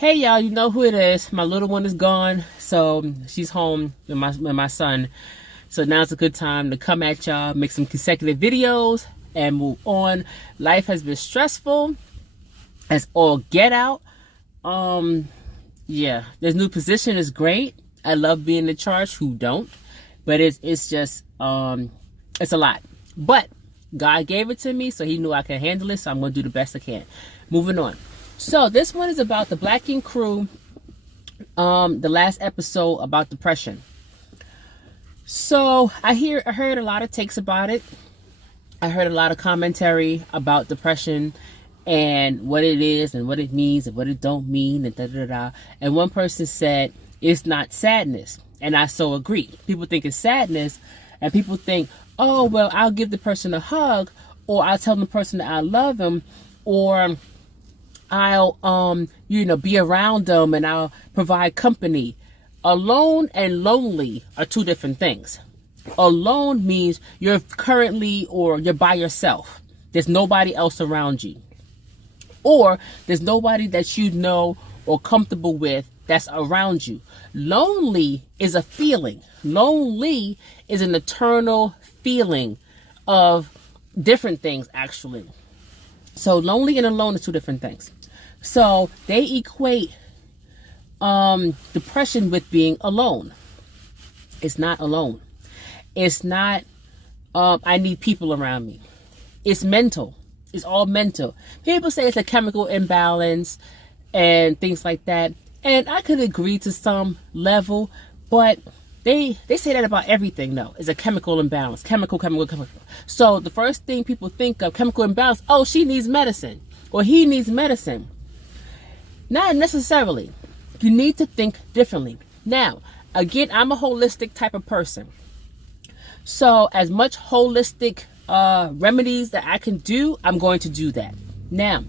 Hey y'all, you know who it is. My little one is gone, so she's home with my son. So now's a good time to come at y'all, make some consecutive videos, and move on. Life has been stressful as all get out. Yeah, this new position is great. I love being in charge. Who don't? But it's just it's a lot. But God gave it to me, so He knew I could handle it. So I'm gonna do the best I can. Moving on. So this one is about the Black King crew. The last episode about depression. So I heard a lot of takes about it. I heard a lot of commentary about depression and what it is and what it means and what it don't mean and da da da. And one person said it's not sadness, and I so agree. People think it's sadness, and people think, oh well, I'll give the person a hug, or I'll tell the person that I love them, or I'll be around them and I'll provide company. Alone and lonely are two different things. Alone means you're currently or you're by yourself. There's nobody else around you. Or there's nobody that you know or comfortable with that's around you. Lonely is a feeling. Lonely is an eternal feeling of different things, actually. So lonely and alone are two different things. So they equate depression with being alone. It's not alone. It's not I need people around me. It's mental. It's all mental. People say it's a chemical imbalance and things like that. And I could agree to some level, but they say that about everything though. It's a chemical imbalance. Chemical. So the first thing people think of, chemical imbalance, oh, she needs medicine or he needs medicine. Not necessarily. You need to think differently. Now, again, I'm a holistic type of person. So as much holistic remedies that I can do, I'm going to do that. Now,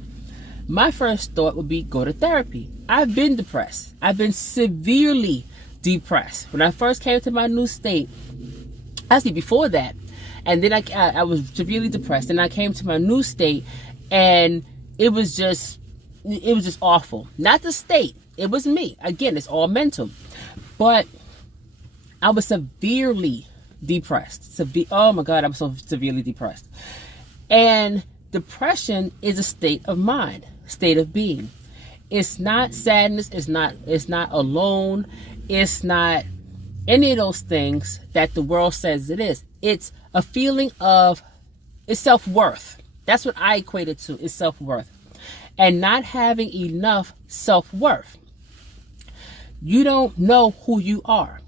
my first thought would be go to therapy. I've been depressed. I've been severely depressed. When I first came to my new state, actually before that, and then I was severely depressed, and I came to my new state, and it was just awful. Not the state. It was me. Again, it's all mental. But I was severely depressed. Oh my God, I'm so severely depressed. And depression is a state of mind, state of being. It's not sadness. It's not alone. It's not any of those things that the world says it is. It's a feeling of, it's self-worth. That's what I equate it to, is self-worth. And not having enough self-worth. You don't know who you are.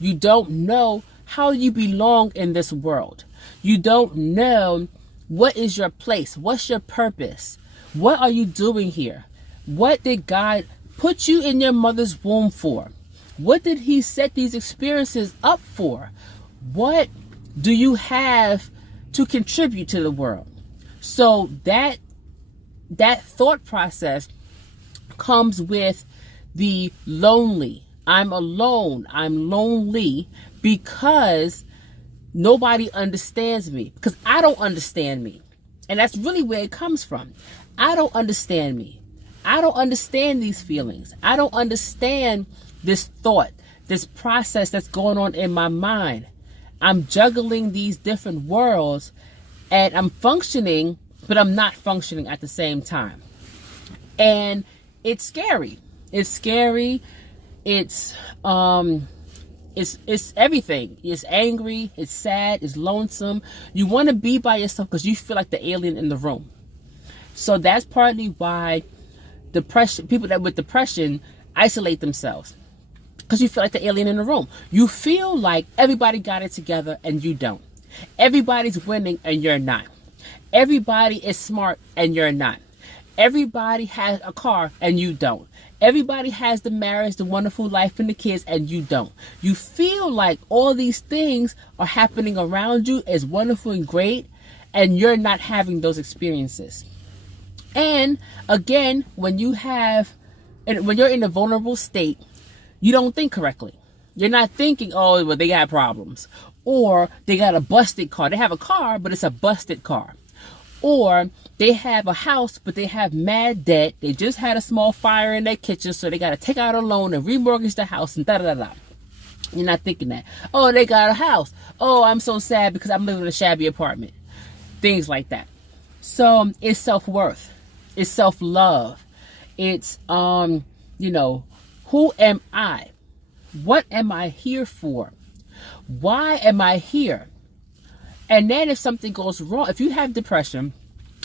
You don't know how you belong in this world. You don't know what is your place. What's your purpose? What are you doing here? What did God put you in your mother's womb for? What did He set these experiences up for? What do you have to contribute to the world? So that thought process comes with the lonely. I'm alone. I'm lonely because nobody understands me. Because I don't understand me. And that's really where it comes from. I don't understand me. I don't understand these feelings. I don't understand this thought, this process that's going on in my mind. I'm juggling these different worlds and I'm functioning, but I'm not functioning at the same time. And it's scary. It's scary. It's everything. It's angry. It's sad. It's lonesome. You want to be by yourself because you feel like the alien in the room. So that's partly why people that with depression isolate themselves, because you feel like the alien in the room. You feel like everybody got it together and you don't. Everybody's winning and you're not. Everybody is smart and you're not. Everybody has a car and you don't. Everybody has the marriage, the wonderful life, and the kids, and you don't. You feel like all these things are happening around you as wonderful and great, and you're not having those experiences. And again, when you're in a vulnerable state, you don't think correctly. You're not thinking, oh, well, they got problems, or they got a busted car. They have a car, but it's a busted car. Or they have a house, but they have mad debt. They just had a small fire in their kitchen, so they got to take out a loan and remortgage the house and da-da-da-da. You're not thinking that. Oh, they got a house. Oh, I'm so sad because I'm living in a shabby apartment. Things like that. So it's self-worth. It's self-love. It's, who am I? What am I here for? Why am I here? And then if something goes wrong, if you have depression,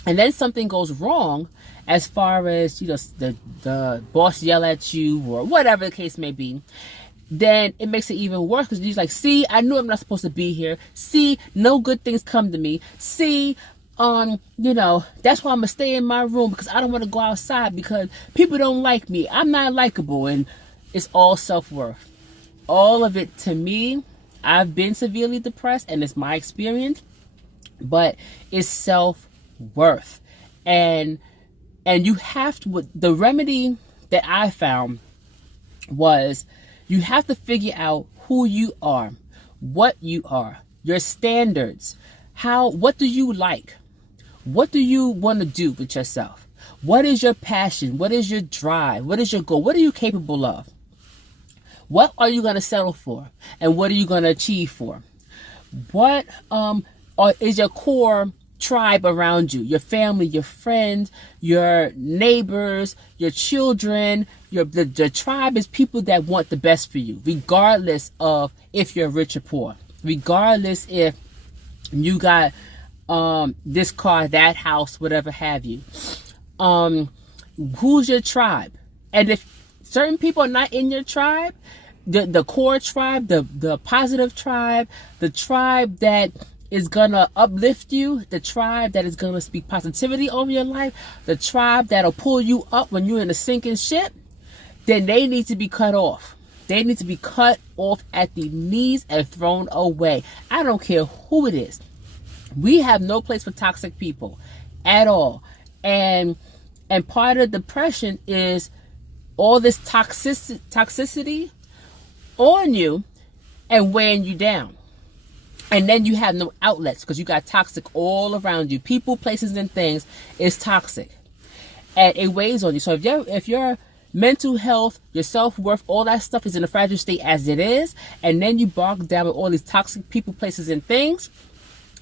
and then something goes wrong, as far as, the boss yell at you or whatever the case may be, then it makes it even worse because you're like, see, I knew I'm not supposed to be here. See, no good things come to me. See, that's why I'm going to stay in my room because I don't want to go outside because people don't like me. I'm not likable. And it's all self-worth. All of it, to me, I've been severely depressed and it's my experience, but it's self-worth. And you have to, the remedy that I found was you have to figure out who you are, what you are, your standards, what do you like? What do you want to do with yourself? What is your passion? What is your drive? What is your goal? What are you capable of? What are you going to settle for? And what are you going to achieve for? What is your core tribe around you? Your family, your friends, your neighbors, your children. The tribe is people that want the best for you, regardless of if you're rich or poor. Regardless if you got this car, that house, whatever have you. Who's your tribe? And if certain people are not in your tribe, the core tribe, the positive tribe, the tribe that is gonna uplift you, the tribe that is gonna speak positivity over your life, the tribe that'll pull you up when you're in a sinking ship, then they need to be cut off. They need to be cut off at the knees and thrown away. I don't care who it is. We have no place for toxic people at all. And part of depression is all this toxicity on you and weighing you down. And then you have no outlets because you got toxic all around you. People, places, and things is toxic. And it weighs on you. So if your mental health, your self-worth, all that stuff is in a fragile state as it is, and then you bog down with all these toxic people, places, and things,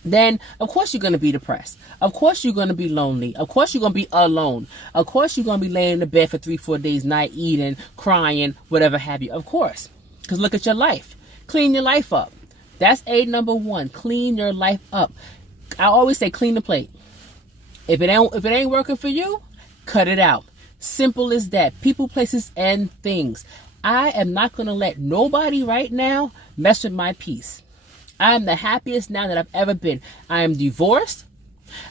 then of course you're going to be depressed. Of course you're going to be lonely. Of course you're going to be alone. Of course you're going to be laying in the bed for 3-4 days, not eating, crying, whatever have you. Of course. Because look at your life. Clean your life up. That's number one. Clean your life up. I always say clean the plate. If it ain't working for you, cut it out. Simple as that. People, places, and things. I am not going to let nobody right now mess with my peace. I am the happiest now that I've ever been. I am divorced.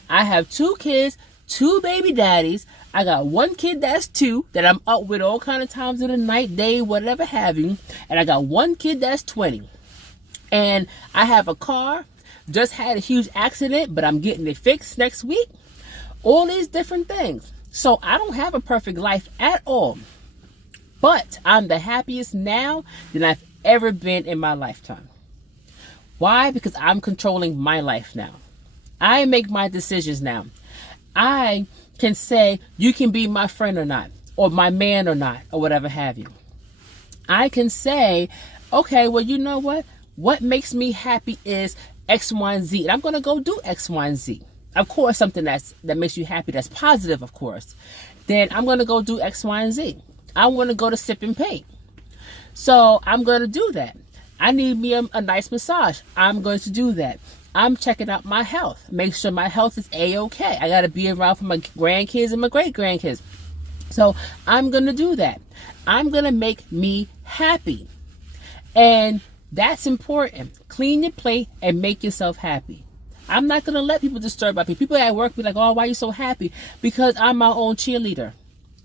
I have 2 kids, 2 baby daddies. I got 1 kid that's 2 that I'm up with all kind of times of the night, day, whatever have you. And I got 1 kid that's 20. And I have a car. Just had a huge accident, but I'm getting it fixed next week. All these different things. So I don't have a perfect life at all. But I'm the happiest now than I've ever been in my lifetime. Why? Because I'm controlling my life now. I make my decisions now. I can say, you can be my friend or not, or my man or not, or whatever have you. I can say, okay, well, you know what? What makes me happy is X, Y, and Z. And I'm going to go do X, Y, and Z. Of course, something that makes you happy, that's positive, of course. Then I'm going to go do X, Y, and Z. I want to go to Sip and Paint. So I'm going to do that. I need me a nice massage. I'm going to do that. I'm checking out my health. Make sure my health is A-okay. I got to be around for my grandkids and my great-grandkids. So I'm going to do that. I'm going to make me happy. And that's important. Clean your plate and make yourself happy. I'm not going to let people disturb my people. People at work be like, oh, why are you so happy? Because I'm my own cheerleader.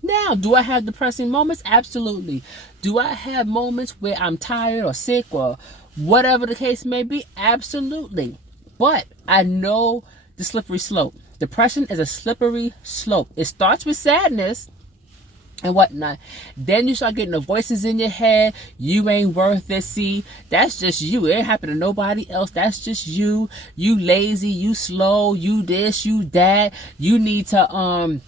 Now, do I have depressing moments? Absolutely. Do I have moments where I'm tired or sick or whatever the case may be? Absolutely. But I know the slippery slope. Depression is a slippery slope. It starts with sadness and whatnot. Then you start getting the voices in your head. You ain't worth it. See, that's just you. It ain't happened to nobody else. That's just you. You lazy. You slow. You this. You that. You need to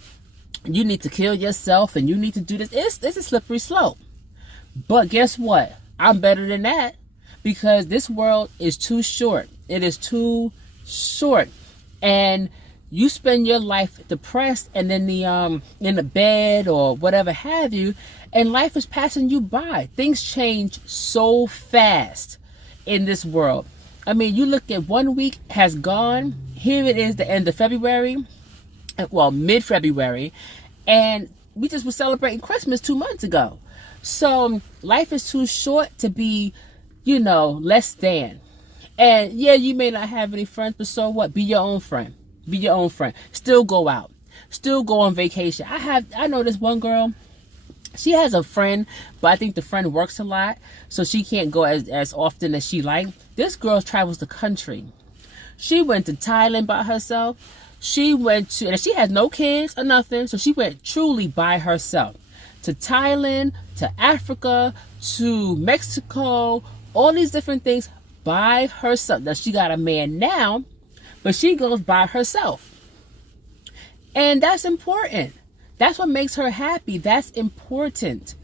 kill yourself, and you need to do this. It's a slippery slope. But guess what? I'm better than that, because this world is too short. It is too short, and you spend your life depressed and in the bed or whatever have you, and life is passing you by. Things change so fast in this world. I mean, you look at 1 week has gone. Here it is, the end of February, well, mid-February, and we just were celebrating Christmas 2 months ago. So life is too short to be, less than. And yeah, you may not have any friends, but so what? Be your own friend. Be your own friend. Still go out. Still go on vacation. I know this one girl. She has a friend, but I think the friend works a lot, so she can't go as often as she like. This girl travels the country. She went to Thailand by herself. And she has no kids or nothing, so she went truly by herself. To Thailand, to Africa, to Mexico, all these different things by herself. Now, she got a man now, but she goes by herself. And that's important. That's what makes her happy. That's important.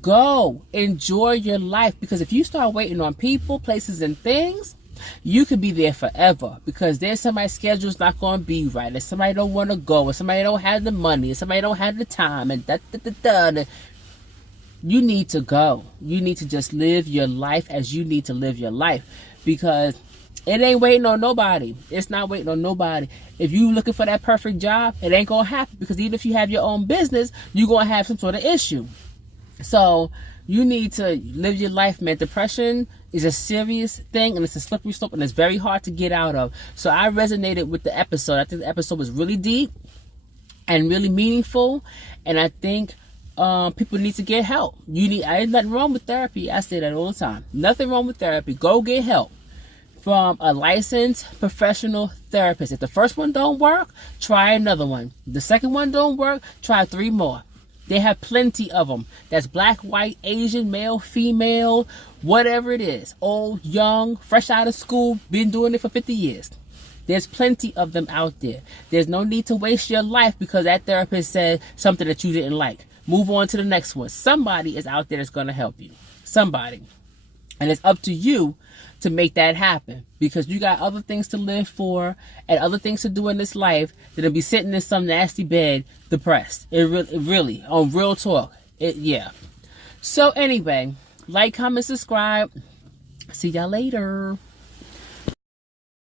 Go enjoy your life, because if you start waiting on people, places, and things, you could be there forever, because then somebody's schedule's not going to be right, and somebody don't want to go, and somebody don't have the money, and somebody don't have the time, and da. You need to go. You need to just live your life as you need to live your life, because it ain't waiting on nobody. It's not waiting on nobody. If you looking for that perfect job, it ain't going to happen, because even if you have your own business, you're going to have some sort of issue. So you need to live your life, man. Depression is a serious thing, and it's a slippery slope, and it's very hard to get out of. So I resonated with the episode. I think the episode was really deep and really meaningful, and I think people need to get help. Ain't nothing wrong with therapy. I say that all the time. Nothing wrong with therapy. Go get help from a licensed professional therapist. If the first one don't work, try another one. The second one don't work, try 3 more. They have plenty of them. That's black, white, Asian, male, female, whatever it is. Old, young, fresh out of school, been doing it for 50 years. There's plenty of them out there. There's no need to waste your life because that therapist said something that you didn't like. Move on to the next one. Somebody is out there that's going to help you. Somebody. And it's up to you to make that happen, because you got other things to live for and other things to do in this life than to be sitting in some nasty bed depressed. It really, on real talk. Yeah. So anyway, like, comment, subscribe. See y'all later.